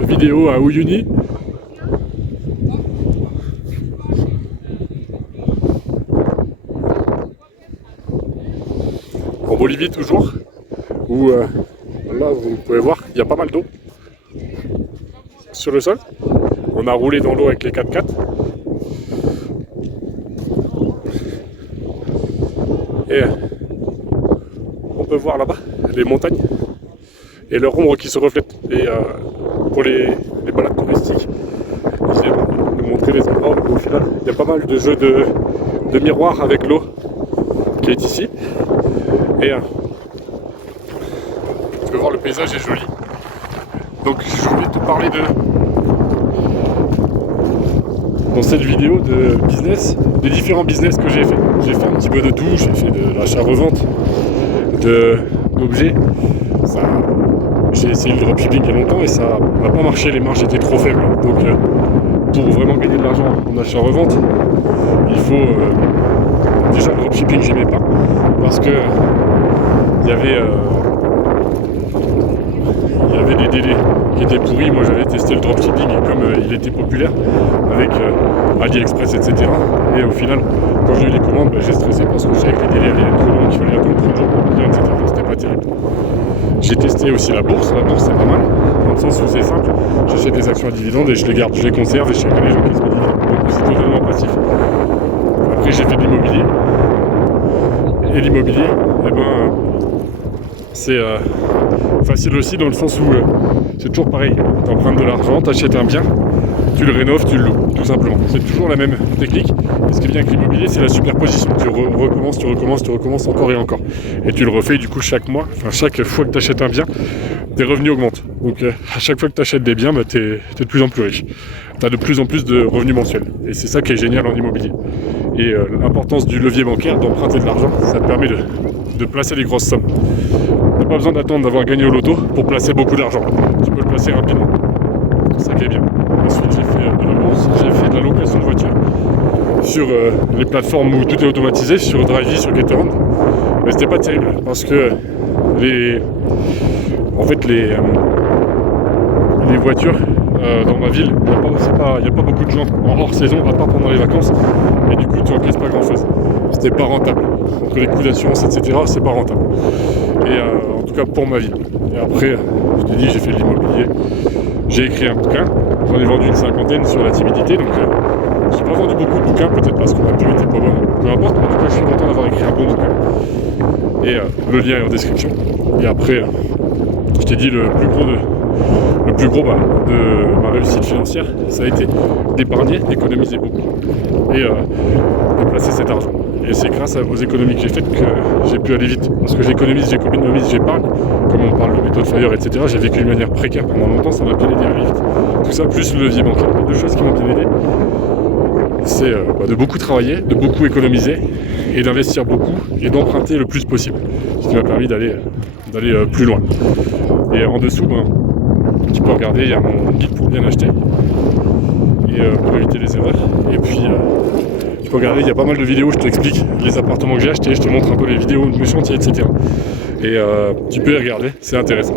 vidéo à Uyuni. En Bolivie toujours, où là vous pouvez voir, il y a pas mal d'eau sur le sol. On a roulé dans l'eau avec les 4x4. Et on peut voir là-bas les montagnes et leur ombre qui se reflète. Et pour les balades touristiques, j'ai montré les endroits où au final il y a pas mal de jeux de miroirs avec l'eau qui est ici. Et tu peux voir le paysage est joli. Donc je voulais te parler dans cette vidéo de business, des différents business que j'ai fait. J'ai fait un petit peu de tout, j'ai fait de l'achat-revente, d'objets. J'ai essayé le dropshipping il y a longtemps et ça n'a pas marché, les marges étaient trop faibles. Donc pour vraiment gagner de l'argent en achat-revente, il faut... déjà le dropshipping j'aimais pas parce que il y avait des délais qui étaient pourris. Moi j'avais testé le dropshipping et comme il était populaire avec AliExpress etc. Et au final quand j'ai eu les commandes j'ai stressé parce que je savais que les délais allaient être trop longs, qu'il fallait attendre 30 jours pour venir etc. C'était pas terrible. J'ai testé aussi la bourse c'est pas mal dans le sens où c'est simple, j'achète des actions à dividendes et je les garde, je les conserve et chaque année j'encaisse mes dividendes. Donc c'est totalement passif. Après j'ai fait de l'immobilier et l'immobilier c'est facile aussi dans le sens où c'est toujours pareil, tu empruntes de l'argent, tu achètes un bien, tu le rénoves, tu le loues, tout simplement. C'est toujours la même technique. Et ce qui est bien avec l'immobilier, c'est la superposition. Tu recommences encore et encore. Et tu le refais du coup chaque mois, enfin chaque fois que tu achètes un bien, tes revenus augmentent. Donc à chaque fois que tu achètes des biens, tu es de plus en plus riche. Tu as de plus en plus de revenus mensuels. Et c'est ça qui est génial en immobilier. Et l'importance du levier bancaire, d'emprunter de l'argent, ça te permet de placer des grosses sommes. Tu n'as pas besoin d'attendre d'avoir gagné au loto pour placer beaucoup d'argent. Tu peux le placer rapidement. C'est ça qui est bien. Ensuite, j'ai fait de la bourse, j'ai fait de la location de voiture sur les plateformes où tout est automatisé, sur Drivey, sur Gateron. Mais c'était pas terrible parce que les voitures dans ma ville, il n'y a pas beaucoup de gens en hors saison, à part pendant les vacances, et du coup tu encaisses pas grand chose. C'était pas rentable. Entre les coûts d'assurance, etc., c'est pas rentable. Et en tout cas pour ma ville. Et après, je te dis, j'ai fait de l'immobilier, j'ai écrit un bouquin, j'en ai vendu une 50aine sur la timidité, donc j'ai pas vendu beaucoup de bouquins, peut-être parce que ma pub était pas bonne, peu importe, mais en tout cas je suis content d'avoir écrit un bon bouquin. Et le lien est en description. Et après, je t'ai dit, le plus gros de ma réussite financière, ça a été d'épargner, d'économiser beaucoup et de placer cet argent. Et c'est grâce aux économies que j'ai faites que j'ai pu aller vite. Parce que j'économise, j'épargne, comme on parle de méthode FIRE, etc. J'ai vécu d'une manière précaire pendant longtemps, ça m'a bien aidé à aller vite. Tout ça, plus le levier bancaire. Les deux choses qui m'ont bien aidé, c'est de beaucoup travailler, de beaucoup économiser et d'investir beaucoup et d'emprunter le plus possible. Ce qui m'a permis d'aller plus loin. Et en dessous, tu peux regarder, il y a mon guide pour bien acheter et pour éviter les erreurs. Et puis tu peux regarder, il y a pas mal de vidéos, je t'explique les appartements que j'ai achetés, je te montre un peu les vidéos de mes chantiers, etc. Et tu peux y regarder, c'est intéressant.